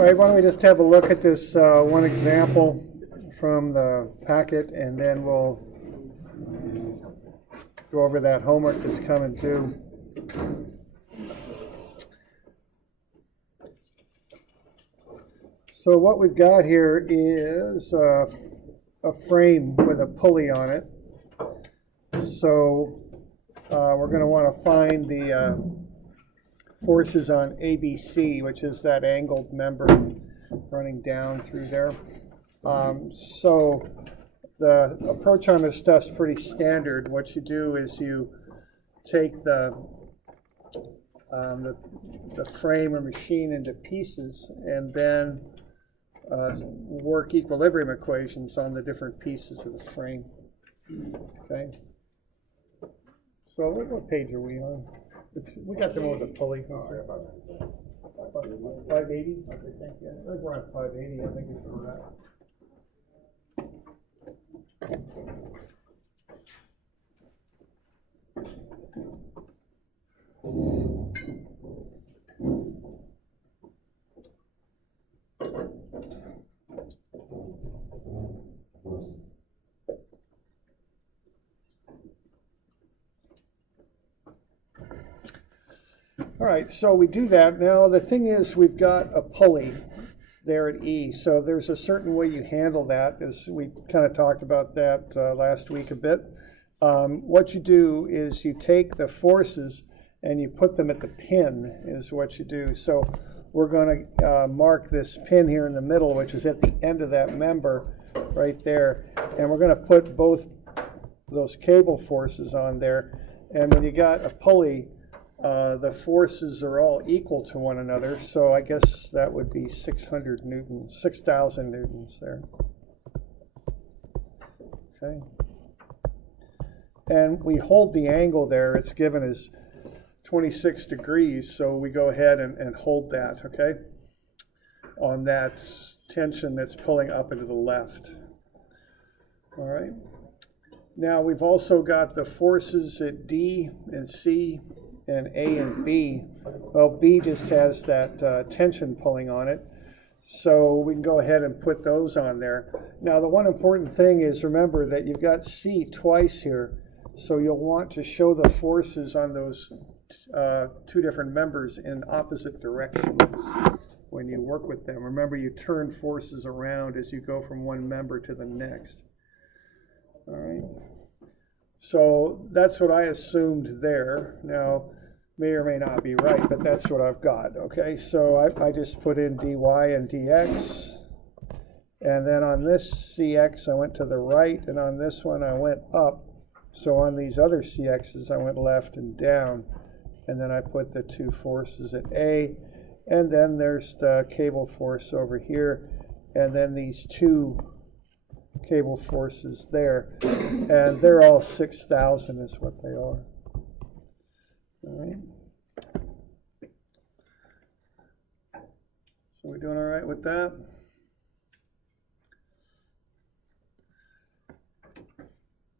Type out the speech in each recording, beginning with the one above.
All right, why don't we just have a look at this one example from the packet, and then we'll go over that homework that's coming too. So what we've got here is a frame with a pulley on it. So we're going to want to find the forces on ABC, which is that angled member running down through there. So the approach on this stuff's pretty standard. What you do is you take the frame or machine into pieces, and then work equilibrium equations on the different pieces of the frame. Okay. So what page are we on? We got them over the pulley. 580? I think, yeah. I think we're on 580. I think it's correct. All right, so we do that. Now the thing is, we've got a pulley there at E, so there's a certain way you handle that, as we kind of talked about that last week a bit. What you do is you take the forces and you put them at the pin, is what you do. So we're going to mark this pin here in the middle, which is at the end of that member right there, and we're going to put both those cable forces on there. And when you got a pulley, the forces are all equal to one another, so I guess that would be 600 newtons, 6,000 newtons there. Okay. And we hold the angle there. It's given as 26 degrees, so we go ahead and hold that, okay, on that tension that's pulling up into the left. All right. Now we've also got the forces at D and C and A and B. Well, B just has that tension pulling on it, so we can go ahead and put those on there. Now the one important thing is, remember that you've got C twice here, so you'll want to show the forces on those two different members in opposite directions when you work with them. Remember, you turn forces around as you go from one member to the next. All right. So that's what I assumed there. Now, may or may not be right, but that's what I've got. Okay, so I just put in dy and dx, and then on this cx I went to the right, and on this one I went up. So on these other cx's I went left and down, and then I put the two forces at A, and then there's the cable force over here, and then these two cable forces there, and they're all 6,000 is what they are. All right. So we're doing all right with that?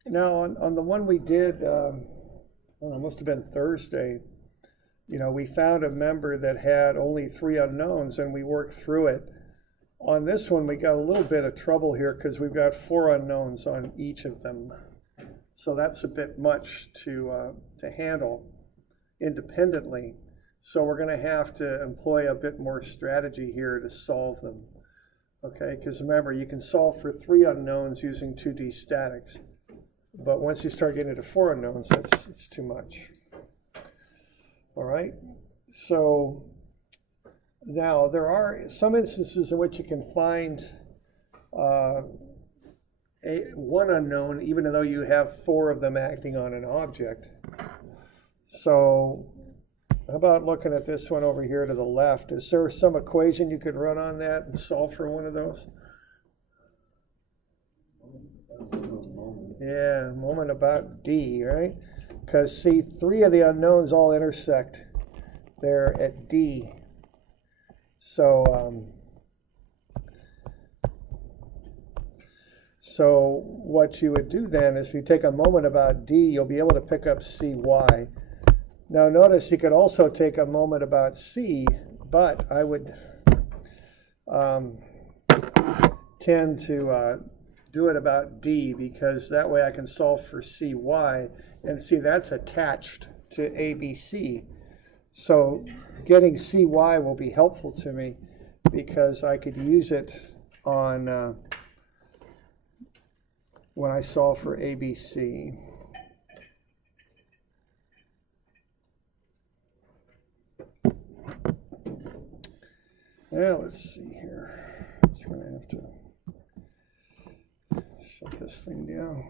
Now on the one we did, I don't know, it must have been Thursday, you know, we found a member that had only 3 unknowns, and we worked through it. On this one, we got a little bit of trouble here because we've got 4 unknowns on each of them. So that's a bit much to handle independently. So we're going to have to employ a bit more strategy here to solve them. Okay, because remember, you can solve for 3 unknowns using 2D statics. But once you start getting into 4 unknowns, it's too much. All right, so now there are some instances in which you can find one unknown, even though you have 4 of them acting on an object. So how about looking at this one over here to the left? Is there some equation you could run on that and solve for one of those? Yeah, moment about D, right? Because see, 3 of the unknowns all intersect there at D. So, so what you would do then is if you take a moment about D, you'll be able to pick up CY. Now notice you could also take a moment about C, but I would tend to do it about D, because that way I can solve for CY, and see that's attached to ABC. So getting CY will be helpful to me, because I could use it on when I solve for ABC. Well, let's see here. So we're going to have to shut this thing down.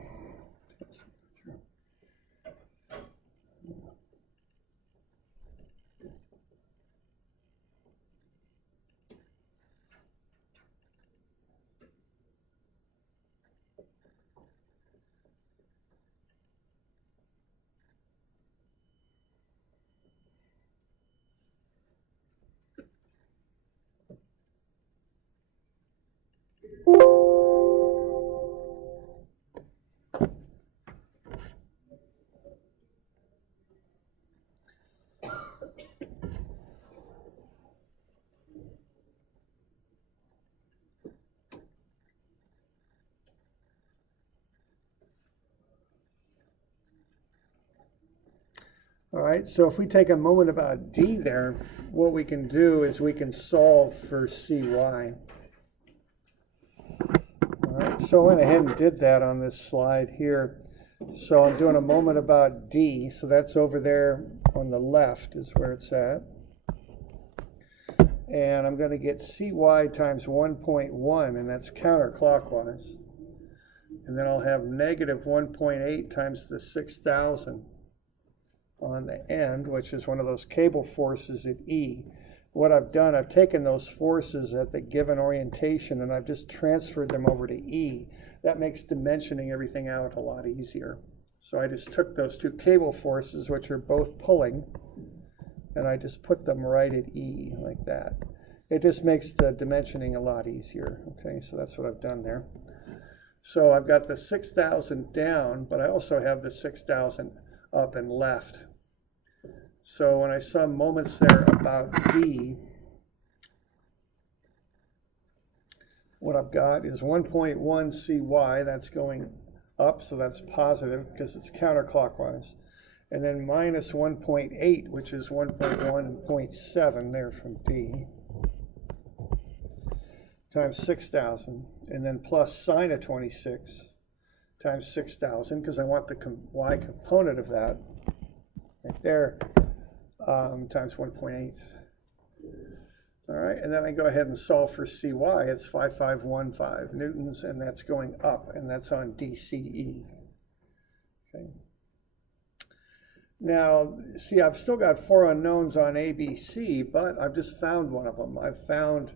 All right, so if we take a moment about D there, what we can do is we can solve for CY. All right, so I went ahead and did that on this slide here. So I'm doing a moment about D, so that's over there on the left is where it's at. And I'm going to get CY times 1.1, and that's counterclockwise. And then I'll have negative 1.8 times the 6,000 on the end, which is one of those cable forces at E. What I've done, I've taken those forces at the given orientation and I've just transferred them over to E. That makes dimensioning everything out a lot easier. So I just took those two cable forces, which are both pulling, and I just put them right at E like that. It just makes the dimensioning a lot easier. Okay, so that's what I've done there. So I've got the 6,000 down, but I also have the 6,000 up and left. So when I sum moments there about D, what I've got is 1.1 CY, that's going up, so that's positive because it's counterclockwise. And then minus 1.8, which is 1.1 and 0.7 there from D, times 6,000. And then plus sine of 26 times 6,000, because I want the Y component of that right there, times 1.8. All right, and then I go ahead and solve for CY. It's 5515 newtons, and that's going up, and that's on DCE. Okay. Now, see, I've still got 4 unknowns on ABC, but I've just found one of them. I've found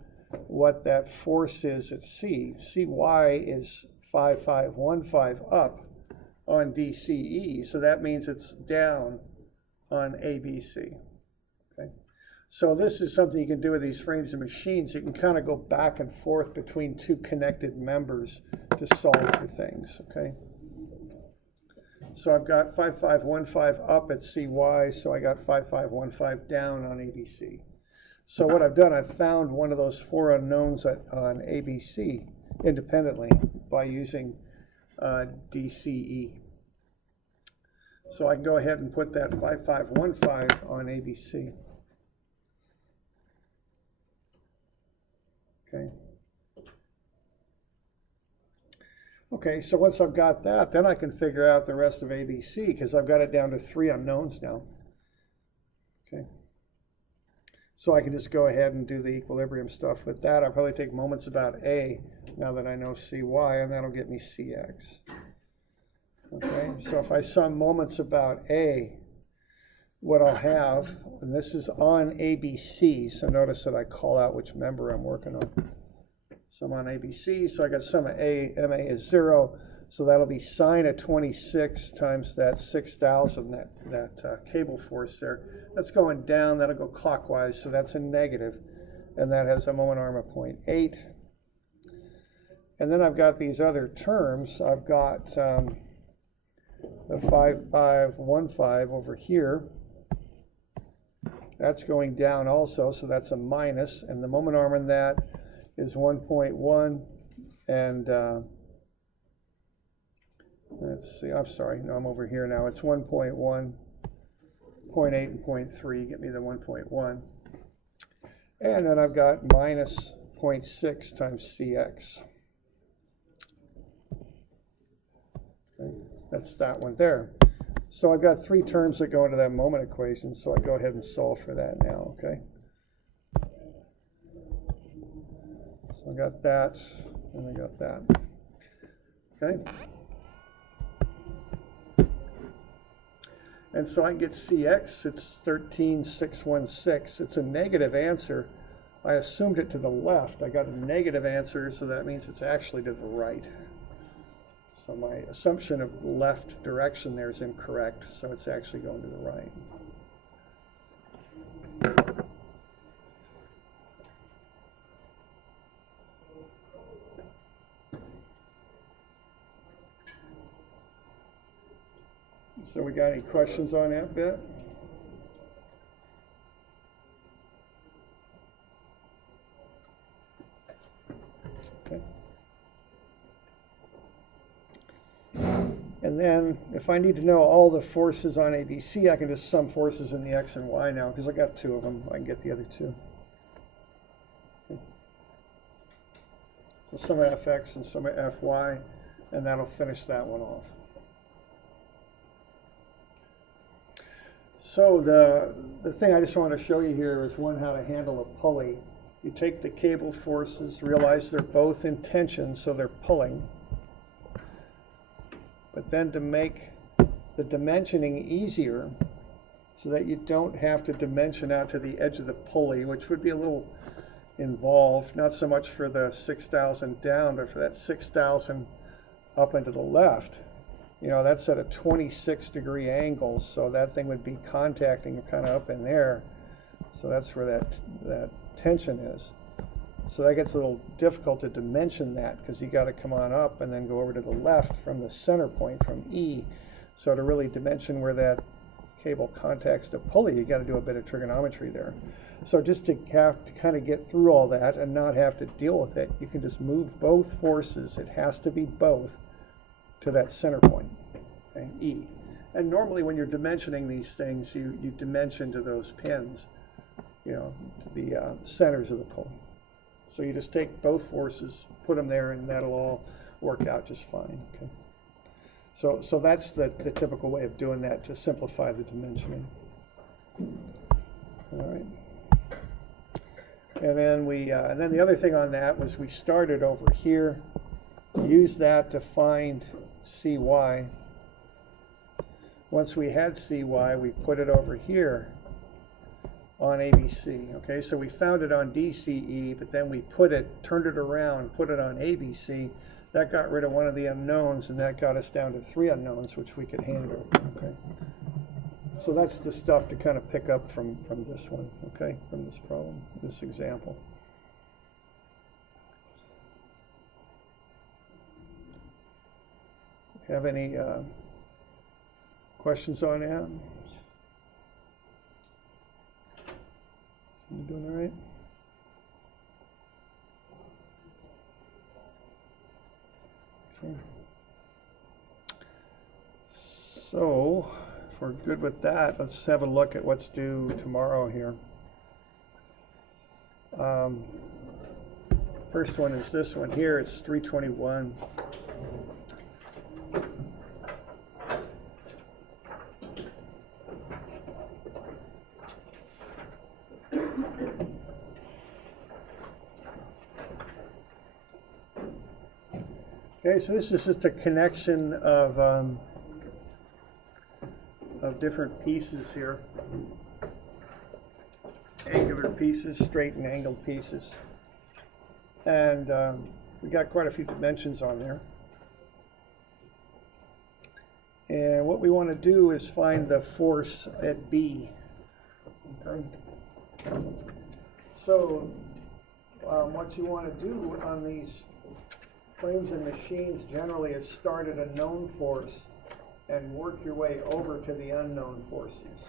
what that force is at C. CY is 5515 up on DCE, so that means it's down on ABC. Okay, so this is something you can do with these frames and machines. You can kind of go back and forth between two connected members to solve for things. Okay, so I've got 5515 up at CY, so I got 5515 down on ABC. So what I've done, I've found one of those 4 unknowns on ABC independently by using DCE. So I can go ahead and put that 5515 on ABC. Okay. Okay, so once I've got that, then I can figure out the rest of ABC, because I've got it down to 3 unknowns now. Okay. So I can just go ahead and do the equilibrium stuff with that. I'll probably take moments about A now that I know CY, and that'll get me CX. Okay, so if I sum moments about A, what I'll have, and this is on ABC, so notice that I call out which member I'm working on. So I'm on ABC, so I got sum of A, MA is 0, so that'll be sine of 26 times that 6,000, that cable force there. That's going down, that'll go clockwise, so that's a negative, and that has a moment arm of 0.8. And then I've got these other terms. I've got the 5515 over here. That's going down also, so that's a minus, and the moment arm in that is 1.1, and let's see, I'm sorry, no, I'm over here now. It's 1.1, 0.8, and 0.3, get me the 1.1. And then I've got minus 0.6 times Cx. Okay, that's that one there. So I've got three terms that go into that moment equation, so I go ahead and solve for that now, okay? So I got that, and I got that, okay? And so I get Cx, it's 13,616. It's a negative answer. I assumed it to the left. I got a negative answer, so that means it's actually to the right. So my assumption of left direction there is incorrect, so it's actually going to the right. So we got any questions on that bit? Okay. And then if I need to know all the forces on ABC, I can just sum forces in the X and Y now, because I got two of them. I can get the other two. Okay. So sum of Fx and sum of Fy, and that'll finish that one off. So the thing I just want to show you here is one, how to handle a pulley. You take the cable forces, realize they're both in tension, so they're pulling. But then to make the dimensioning easier, so that you don't have to dimension out to the edge of the pulley, which would be a little involved, not so much for the 6,000 down, but for that 6,000 up and to the left. You know, that's at a 26-degree angle, so that thing would be contacting kind of up in there. So that's where that tension is. So that gets a little difficult to dimension that, because you got to come on up and then go over to the left from the center point, from E. So to really dimension where that cable contacts the pulley, you got to do a bit of trigonometry there. So just to have to kind of get through all that and not have to deal with it, you can just move both forces. It has to be both to that center point, okay, E. And normally when you're dimensioning these things, you dimension to those pins, you know, to the centers of the pulley. So you just take both forces, put them there, and that'll all work out just fine, okay? So that's the typical way of doing that to simplify the dimensioning. All right. And then the other thing on that was we started over here, used that to find CY. Once we had CY, we put it over here on ABC. Okay, so we found it on DCE, but then we turned it around, put it on ABC. That got rid of one of the unknowns, and that got us down to three unknowns, which we could handle. Okay, so that's the stuff to kind of pick up from this one. Okay, from this problem, this example. Have any questions on that? You doing all right? Okay. So, if we're good with that, let's have a look at what's due tomorrow here. First one is this one here. It's 321. Okay, so this is just a connection of different pieces here. Angular pieces, straight and angled pieces. And we got quite a few dimensions on there. And what we want to do is find the force at B. Okay. So what you want to do on these frames and machines generally is start at a known force and work your way over to the unknown forces.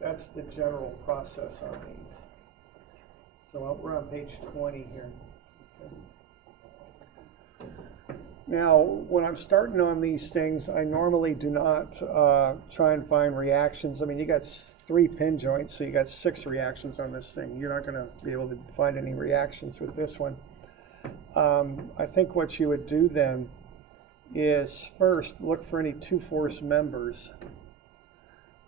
That's the general process on these. So we're on page 20 here. Now, when I'm starting on these things, I normally do not try and find reactions. I mean, you got 3 pin joints, so you got 6 reactions on this thing. You're not going to be able to find any reactions with this one. I think what you would do then is first look for any 2-force members.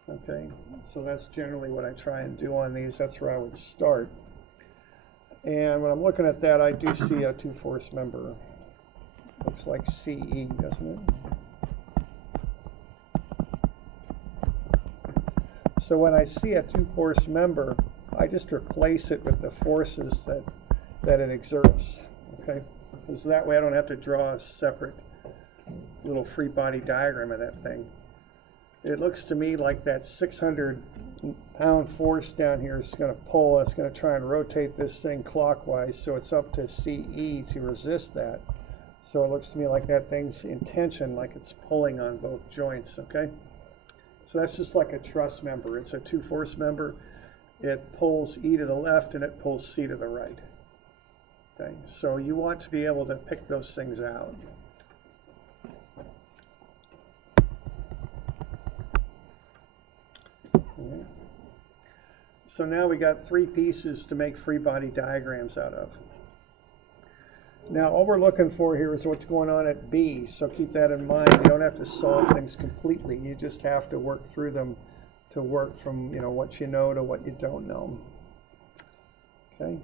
Okay, so that's generally what I try and do on these. That's where I would start. And when I'm looking at that, I do see a 2-force member. Looks like CE, doesn't it? So when I see a 2-force member, I just replace it with the forces that it exerts. Okay, because that way I don't have to draw a separate little free body diagram of that thing. It looks to me like that 600-pound force down here is going to pull, and it's going to try and rotate this thing clockwise, so it's up to CE to resist that. So it looks to me like that thing's in tension, like it's pulling on both joints, okay? So that's just like a truss member. It's a 2-force member. It pulls E to the left and it pulls C to the right. Okay, so you want to be able to pick those things out. Okay. So now we got 3 pieces to make free body diagrams out of. Now, all we're looking for here is what's going on at B, so keep that in mind. You don't have to solve things completely. You just have to work through them to work from, what you know to what you don't know. Okay?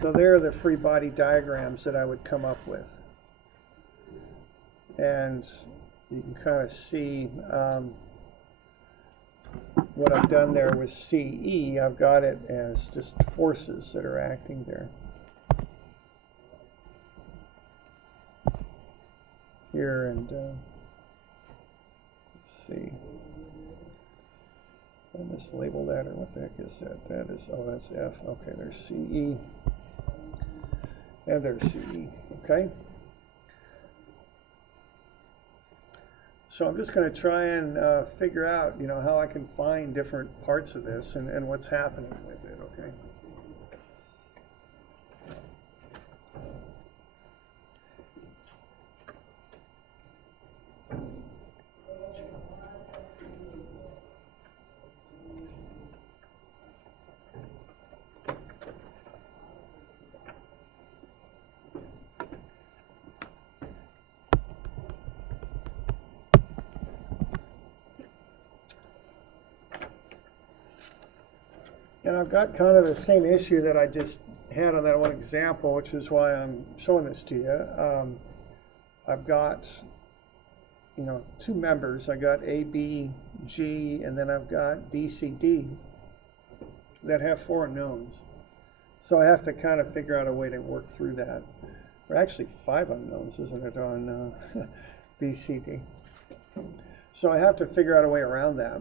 So there are the free body diagrams that I would come up with. And you can kind of see what I've done there with CE. I've got it as just forces that are acting there. Here and let's see. I mislabeled that, or what the heck is that? That is, oh, that's F. Okay, there's CE. And there's CE. Okay. So I'm just going to try and figure out, how I can find different parts of this and what's happening with it. Okay. And I've got kind of the same issue that I just had on that one example, which is why I'm showing this to you. I've got, 2 members. I got A, B, G, and then I've got B, C, D that have 4 unknowns. So I have to kind of figure out a way to work through that. Or actually 5 unknowns, isn't it, on B, C, D? So I have to figure out a way around that.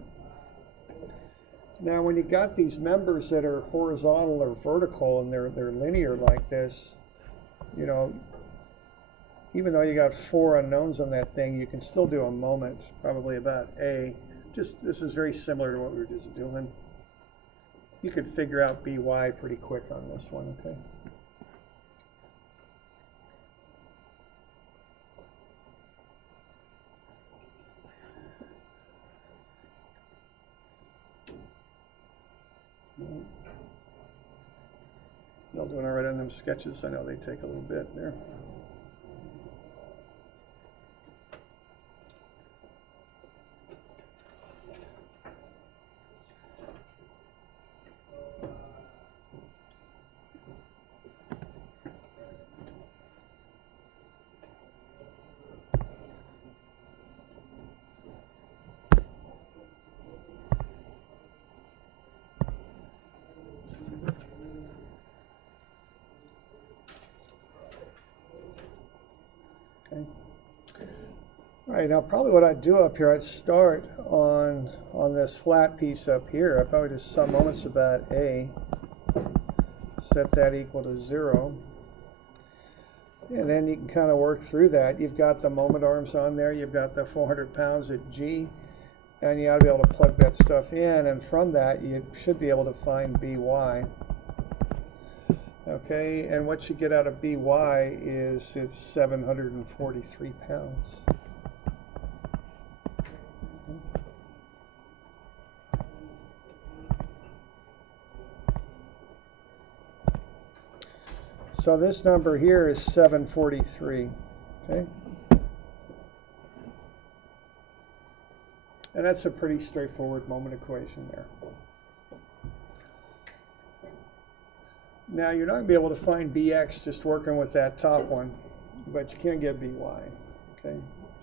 Now, when you got these members that are horizontal or vertical and they're linear like this, even though you got 4 unknowns on that thing, you can still do a moment, probably about A. This is very similar to what we were just doing. You could figure out BY pretty quick on this one, okay? Y'all doing all right on them sketches? I know they take a little bit there. All right, now probably what I'd do up here, I'd start on this flat piece up here. I'd probably just some moments about A, set that equal to 0. And then you can kind of work through that. You've got the moment arms on there, you've got the 400 pounds at G, and you ought to be able to plug that stuff in, and from that you should be able to find BY. okay, and what you get out of BY is it's 743 pounds. So this number here is 743, okay? And that's a pretty straightforward moment equation there. Now you're not going to be able to find BX just working with that top one, but you can get BY, okay?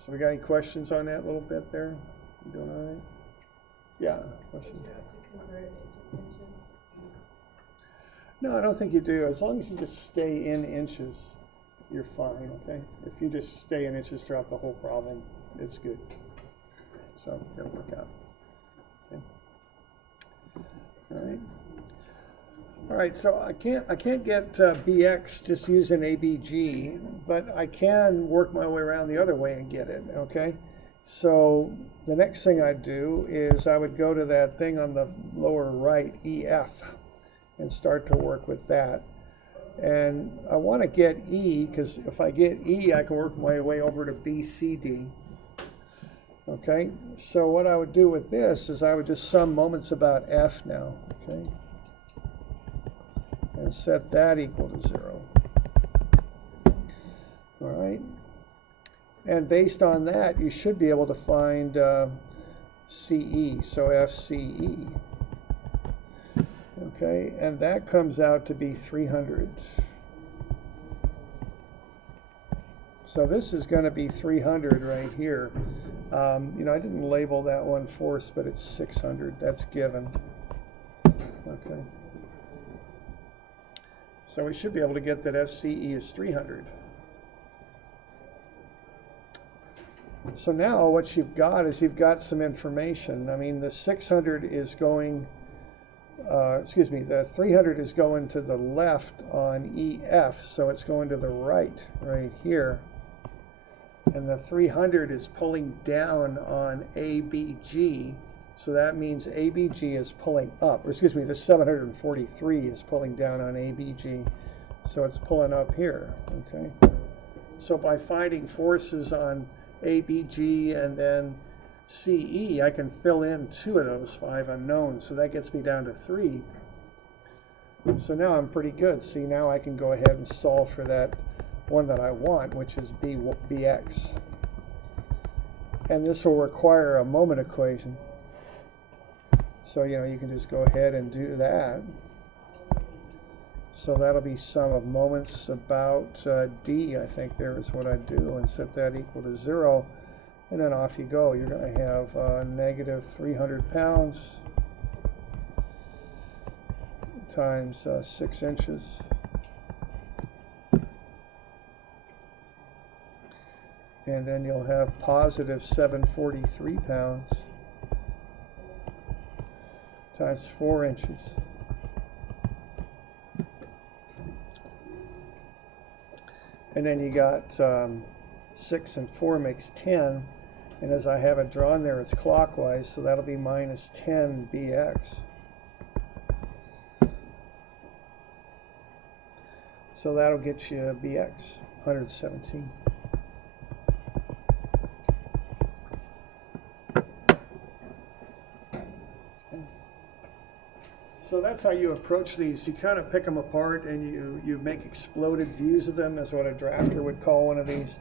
So we got any questions on that little bit there? You doing all right? Yeah, question? No, I don't think you do. As long as you just stay in inches, you're fine, okay? If you just stay in inches throughout the whole problem, it's good. So it'll work out. Okay. All right. All right, so I can't get BX just using ABG, but I can work my way around the other way and get it, okay? So the next thing I'd do is I would go to that thing on the lower right, EF, and start to work with that. And I want to get E, because if I get E, I can work my way over to BCD. Okay, so what I would do with this is I would just sum moments about F now, okay? And set that equal to 0. All right. And based on that, you should be able to find CE, so FCE. Okay, and that comes out to be 300. So this is going to be 300 right here. You know, I didn't label that one force, but it's 600. That's given. Okay. So we should be able to get that FCE is 300. So now what you've got is you've got some information. I mean, the 600 is going, the 300 is going to the left on EF, so it's going to the right here. And the 300 is pulling down on ABG, so that means ABG is pulling up, or excuse me, the 743 is pulling down on ABG, so it's pulling up here, okay? So by finding forces on ABG and then CE, I can fill in 2 of those 5 unknowns, so that gets me down to 3. So now I'm pretty good. See, now I can go ahead and solve for that one that I want, which is BX. And this will require a moment equation. So, you know, you can just go ahead and do that. So that'll be sum of moments about D, I think there is what I do, and set that equal to 0. And then off you go. You're going to have negative 300 pounds times 6 inches. And then you'll have positive 743 pounds times 4 inches. And then you got 6 and 4 makes 10. And as I have it drawn there, it's clockwise, so that'll be minus 10 BX. So that'll get you BX, 117. So that's how you approach these. You kind of pick them apart and you make exploded views of them, is what a drafter would call one of these.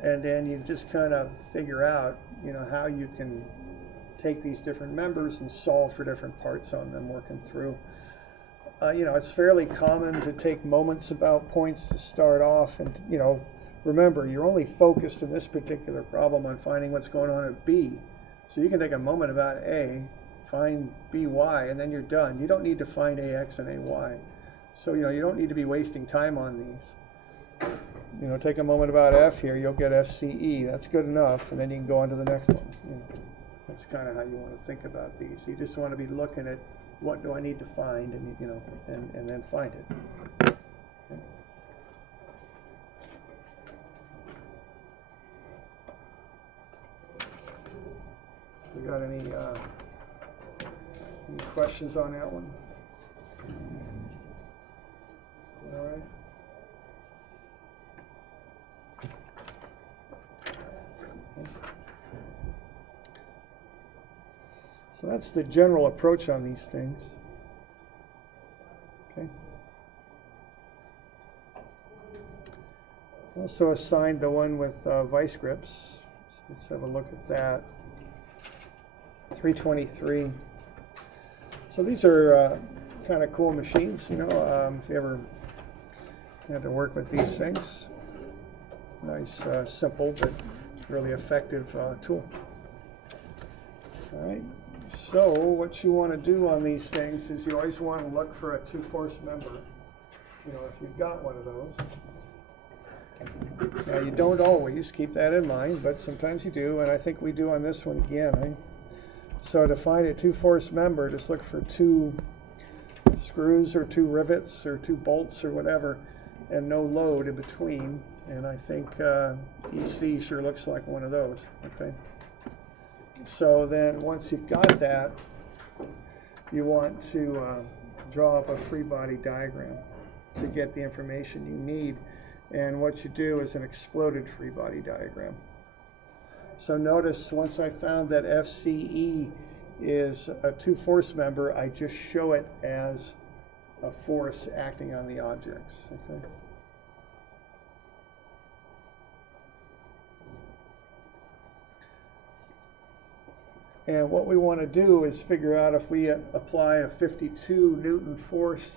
And then you just kind of figure out, you know, how you can take these different members and solve for different parts on them, working through. You know, it's fairly common to take moments about points to start off. And, you know, remember, you're only focused in this particular problem on finding what's going on at B. So you can take a moment about A, find BY, and then you're done. You don't need to find AX and AY. So, you know, you don't need to be wasting time on these. You know, take a moment about F here, you'll get FCE. That's good enough, and then you can go on to the next one. You know, that's kind of how you want to think about these. You just want to be looking at what do I need to find, and you know, and then find it. Okay. We got any questions on that one? All right. So that's the general approach on these things. Okay. Also assigned the one with vice grips. So let's have a look at that. 323. So these are kind of cool machines, you know, if you ever had to work with these things. Nice, simple, but really effective tool. All right. So what you want to do on these things is you always want to look for a two-force member, you know, if you've got one of those. Now you don't always, keep that in mind, but sometimes you do, and I think we do on this one again. So to find a two-force member, just look for two screws or two rivets or two bolts or whatever, and no load in between. And I think EC sure looks like one of those. Okay. So then once you've got that, you want to draw up a free body diagram to get the information you need. And what you do is an exploded free body diagram. So notice once I found that FCE is a two-force member, I just show it as a force acting on the objects. Okay. And what we want to do is figure out if we apply a 52 Newton force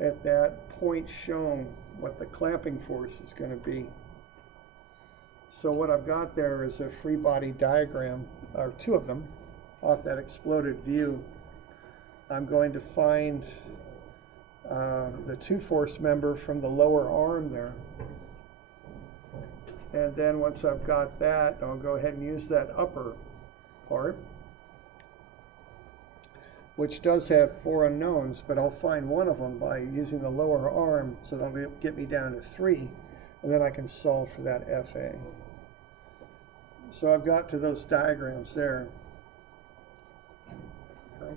at that point shown, what the clamping force is going to be. So what I've got there is a free body diagram, or two of them, off that exploded view. I'm going to find the two-force member from the lower arm there. And then once I've got that, I'll go ahead and use that upper part, which does have 4 unknowns, but I'll find one of them by using the lower arm, so that'll get me down to 3, and then I can solve for that FA. So I've got to those diagrams there. Okay.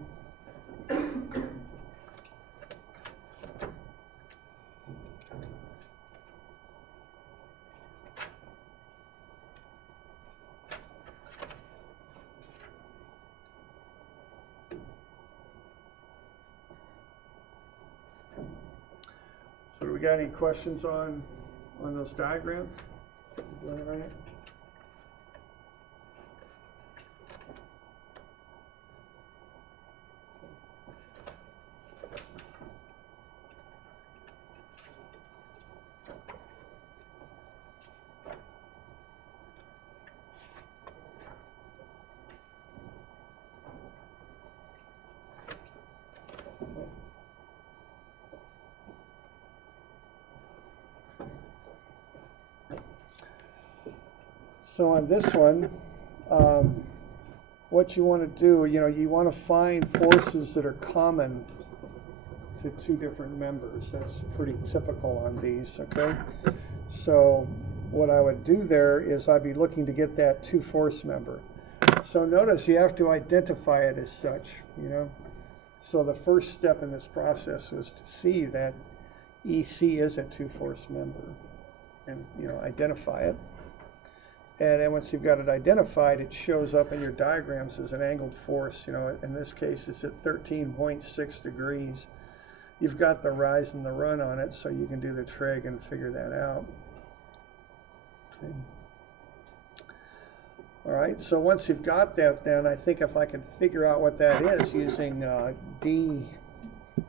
So do we got any questions on those diagrams? Doing it right? So on this one, what you want to do, you want to find forces that are common to two different members. That's pretty typical on these, okay? So what I would do there is I'd be looking to get that two-force member. So notice you have to identify it as such, So the first step in this process was to see that EC is a two-force member and, identify it. And then once you've got it identified, it shows up in your diagrams as an angled force. In this case, it's at 13.6 degrees. You've got the rise and the run on it, so you can do the trig and figure that out. Okay. All right, so once you've got that, then I think if I can figure out what that is using D,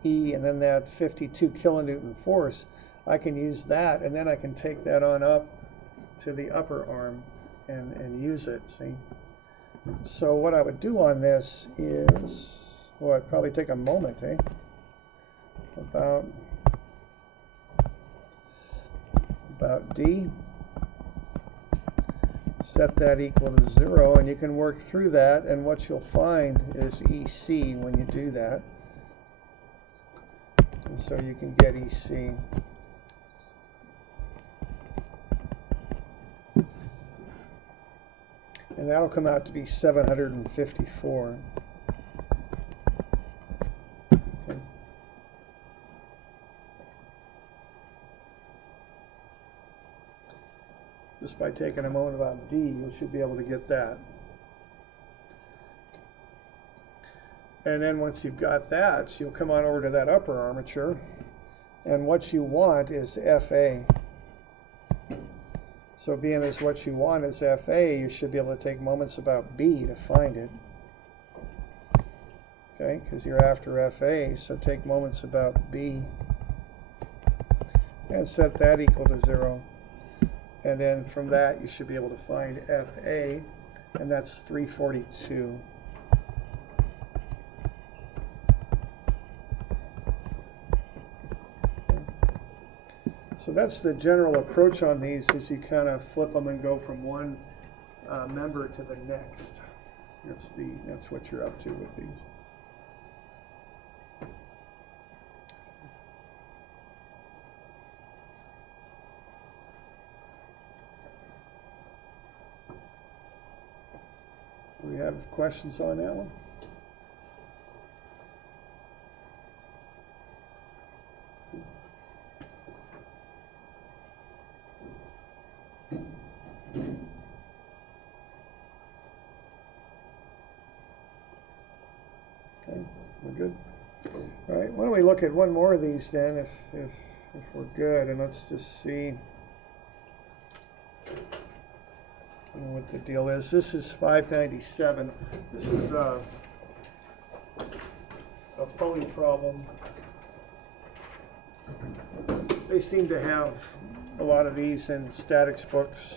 E, and then that 52 kilonewton force, I can use that, and then I can take that on up to the upper arm and use it, see? So what I would do on this is, well, it'd probably take a moment, about D. Set that equal to 0, and you can work through that, and what you'll find is EC when you do that. And so you can get EC. And that'll come out to be 754. Okay. Just by taking a moment about D, you should be able to get that. And then once you've got that, you'll come on over to that upper armature. And what you want is FA. So being as what you want is FA, you should be able to take moments about B to find it. Okay, because you're after FA, so take moments about B. And set that equal to 0. And then from that, you should be able to find FA, and that's 342. So that's the general approach on these, is you kind of flip them and go from one member to the next. That's what you're up to with these. Do we have questions on that one? Okay, we're good. All right, why don't we look at one more of these then, if we're good, and let's just see what the deal is. This is 597. This is a Pulley problem. They seem to have a lot of these in statics books.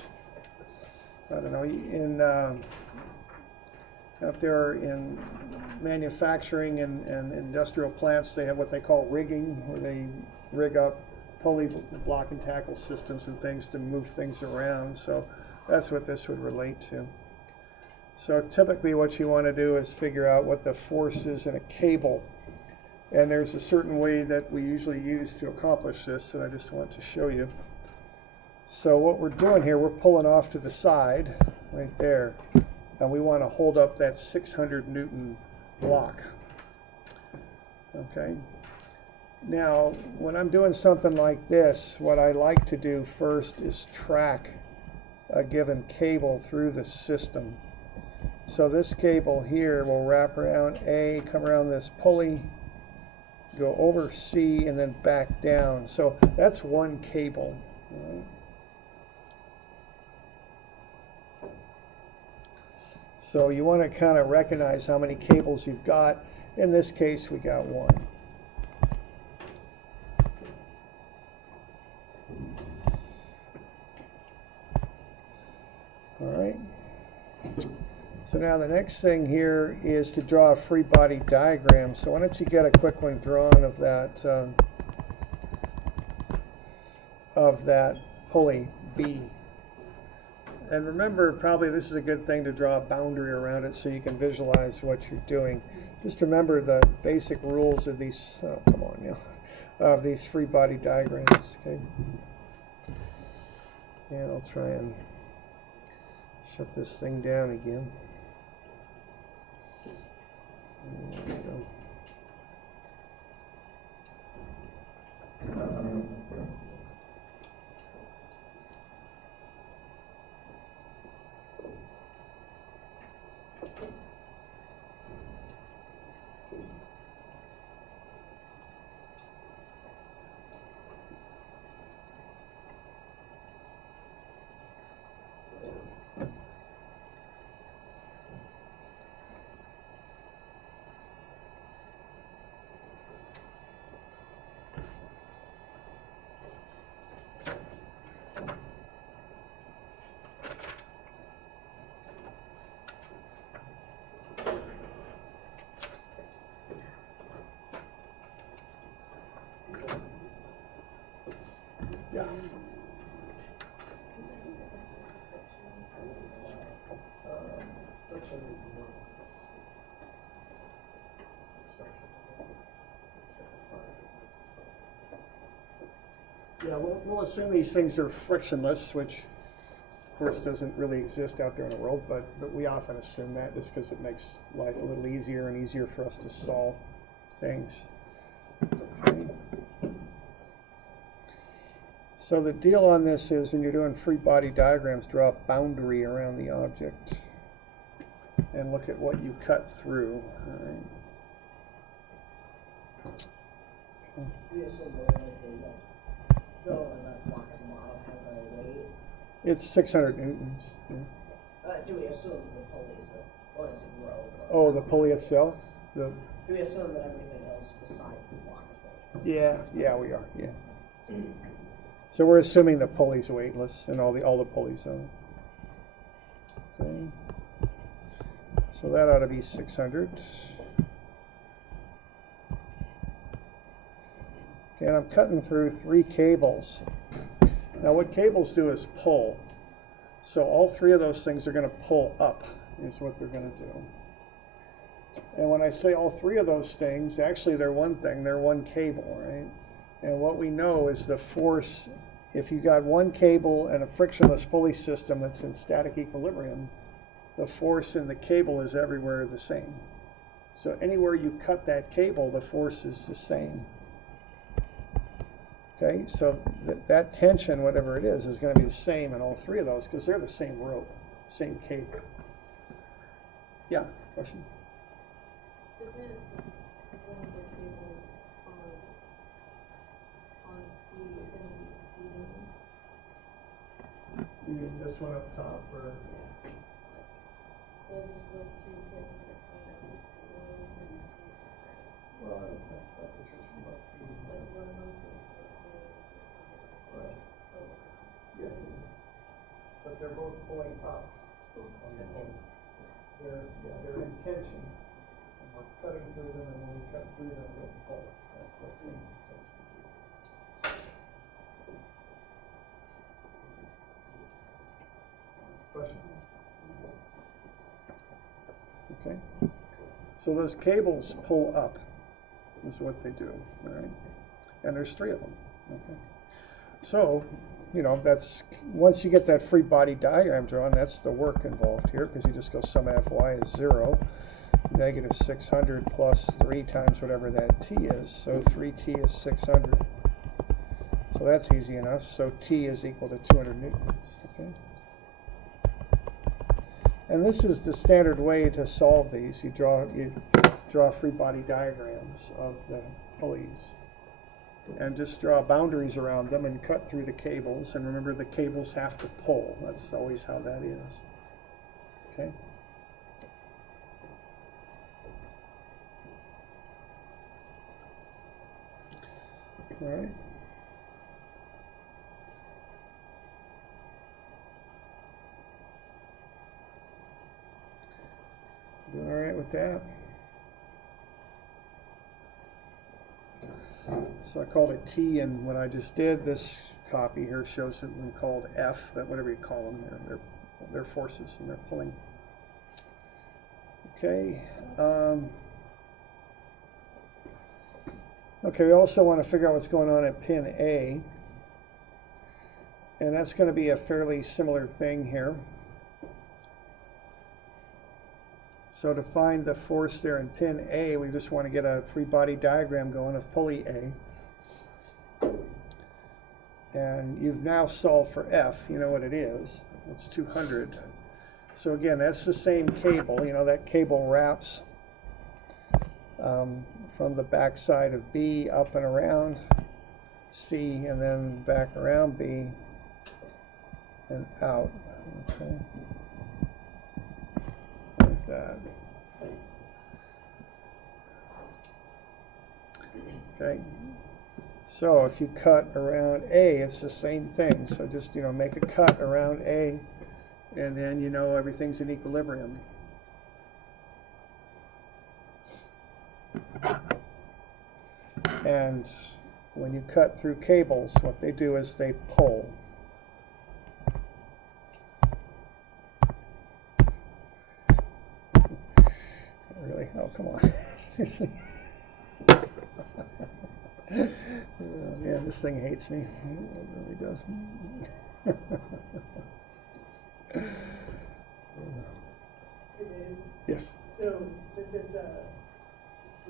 I don't know, out there in manufacturing and industrial plants, they have what they call rigging, where they rig up pulley block and tackle systems and things to move things around. So that's what this would relate to. So typically what you want to do is figure out what the force is in a cable. And there's a certain way that we usually use to accomplish this, and I just want to show you. So what we're doing here, we're pulling off to the side, right there, and we want to hold up that 600 Newton block. Okay. Now, when I'm doing something like this, what I like to do first is track a given cable through the system. So this cable here will wrap around A, come around this pulley, go over C, and then back down. So that's one cable. Right? So you want to kind of recognize how many cables you've got. In this case, we got one. All right. So now the next thing here is to draw a free body diagram. So why don't you get a quick one drawn of that pulley B. And remember, probably this is a good thing to draw a boundary around it so you can visualize what you're doing. Just remember the basic rules of these, of these free body diagrams. Okay. And I'll try and shut this thing down again. There we go. Yeah. Yeah, we'll assume these things are frictionless, which of course doesn't really exist out there in the world, but we often assume that just because it makes life a little easier and easier for us to solve things. Okay. So the deal on this is when you're doing free body diagrams, draw a boundary around the object and look at what you cut through. All right. We assume the block at the bottom has a weight. It's 600 newtons. Yeah. Do we assume the pulley's or is it row? Oh, the pulley itself? Do we assume that everything else besides the block is weightless? Yeah, we are. Yeah. So we're assuming the pulley's weightless and all the pulleys on it. Okay. So that ought to be 600. Okay, and I'm cutting through 3 cables. Now what cables do is pull. So all 3 of those things are going to pull up, is what they're going to do. And when I say all 3 of those things, actually they're one thing, they're one cable, right? And what we know is the force, if you got one cable and a frictionless pulley system that's in static equilibrium, the force in the cable is everywhere the same. So anywhere you cut that cable, the force is the same. Okay, so that tension, whatever it is going to be the same in all 3 of those because they're the same rope, same cable. Yeah, question? Isn't one of the cables on C going to be even? You mean this one up top, or? Well, just those 2 cables that are coming out against the walls and Well, I don't think that was just about like one of those Right. Yes. But they're both pulling up. On the pole. They're in tension. And we're cutting through them, and when we cut through them, they pull. That's what things are supposed to do. Question? Okay. So those cables pull up, is what they do, all right? And there's 3 of them, okay? So, that's, once you get that free body diagram drawn, that's the work involved here, because you just go sum of Fy is 0, negative 600 plus 3 times whatever that T is, so 3T is 600. So that's easy enough, so T is equal to 200 newtons, okay? And this is the standard way to solve these. You draw free body diagrams of the pulleys. And just draw boundaries around them and cut through the cables. And remember, the cables have to pull. That's always how that is. Okay? All right. Doing all right with that? So I called it T, and what I just did, this copy here shows them called F, but whatever you call them, they're forces and they're pulling. Okay. Okay, we also want to figure out what's going on at pin A, and that's going to be a fairly similar thing here. So to find the force there in pin A, we just want to get a free body diagram going of pulley A. And you've now solved for F, you know what it is. It's 200. So again, that's the same cable. That cable wraps from the back side of B up and around C, and then back around B and out. Okay. Like that. Okay. So if you cut around A, it's the same thing. So just, make a cut around A, and then everything's in equilibrium. And when you cut through cables, what they do is they pull. Really? Oh, come on. Seriously. Yeah, this thing hates me. It really does. Yes. So, since it's a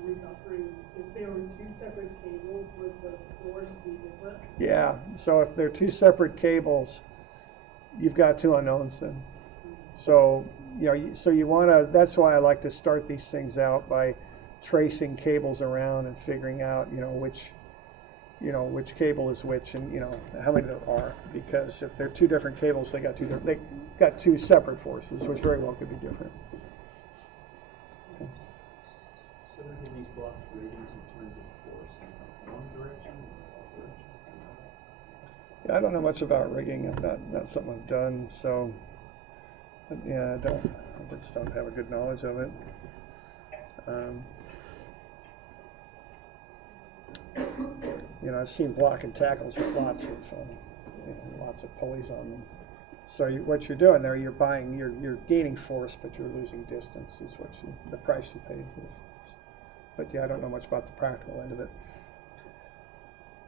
3x3, if there were 2 separate cables, would the force be different? Yeah. So if they're 2 separate cables, you've got 2 unknowns then. So, so you want to. That's why I like to start these things out by tracing cables around and figuring out, which cable is which, and how many there are. Because if they're two different cables, they got two separate forces, which very well could be different. So they're giving these blocks ratings in terms of force in one direction or all directions? Yeah, I don't know much about rigging. Not something I've done. So, yeah, I just don't have a good knowledge of it. I've seen block and tackles with lots of pulleys on them. So what you're doing there, you're gaining force, but you're losing distance. Is the price you pay for the force. But yeah, I don't know much about the practical end of it.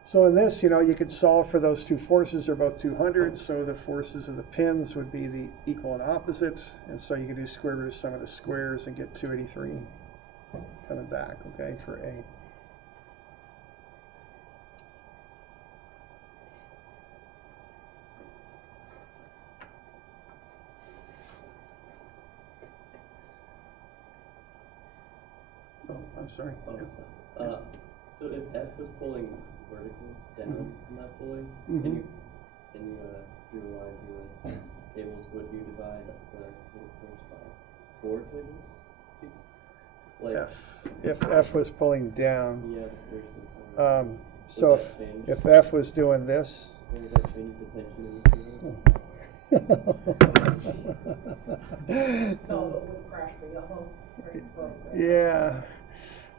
So in this, you could solve for those two forces. They're both 200, so the forces of the pins would be the equal and opposite, and so you could do square root of sum of the squares and get 283 coming back, okay, for A. Oh, I'm sorry. Oh, that's fine. So if F was pulling vertically down from that pulley, and you drew a line through the cables, would you divide the total force by 4 cables? If F was pulling down, Yeah, the force is so Would that change? if F was doing this, Would that change the tension in the cables? No, it would crash the yellow. Yeah.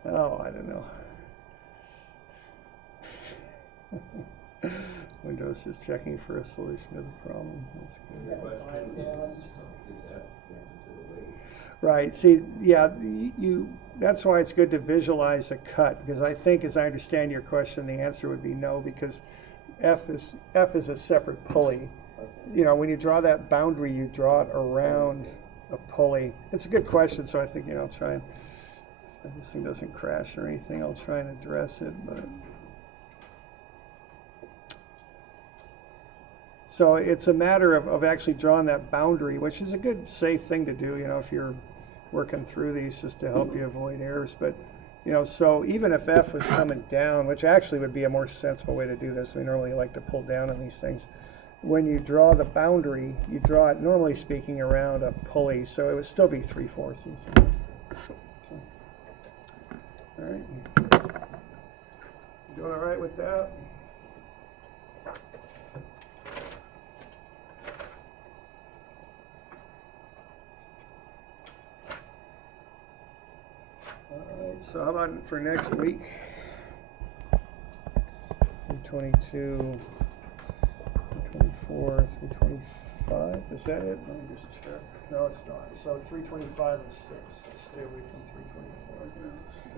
Oh, I don't know. Windows is checking for a solution to the problem. That's good. Yeah. Is F connected to the weight? Right. See, yeah, that's why it's good to visualize a cut, because I think, as I understand your question, the answer would be no, because F is a separate pulley. Okay. When you draw that boundary, you draw it around a pulley. It's a good question, so I think, I'll try and, if this thing doesn't crash or anything, I'll try and address it, but. So it's a matter of actually drawing that boundary, which is a good, safe thing to do, if you're working through these, just to help you avoid errors. But, so even if F was coming down, which actually would be a more sensible way to do this, we normally like to pull down on these things. When you draw the boundary, you draw it, normally speaking, around a pulley, so it would still be 3 forces. Okay. All right. You doing all right with that? All right, so how about for next week? 322, 324, 325, is that it? Let me just check. No, it's not. So 325 and 6. Let's stay away from 324. Yeah, let's do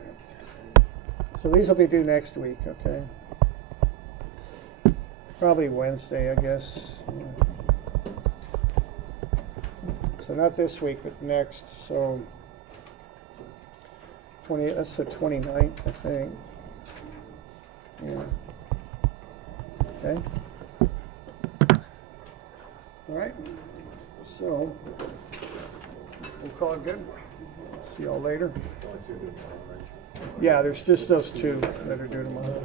that. So these will be due next week, okay? Probably Wednesday, I guess. Yeah. So not this week, but next. So that's the 29th, I think. Yeah. Okay. All right. So we'll call it good. See y'all later. Yeah, there's just those 2 that are due tomorrow.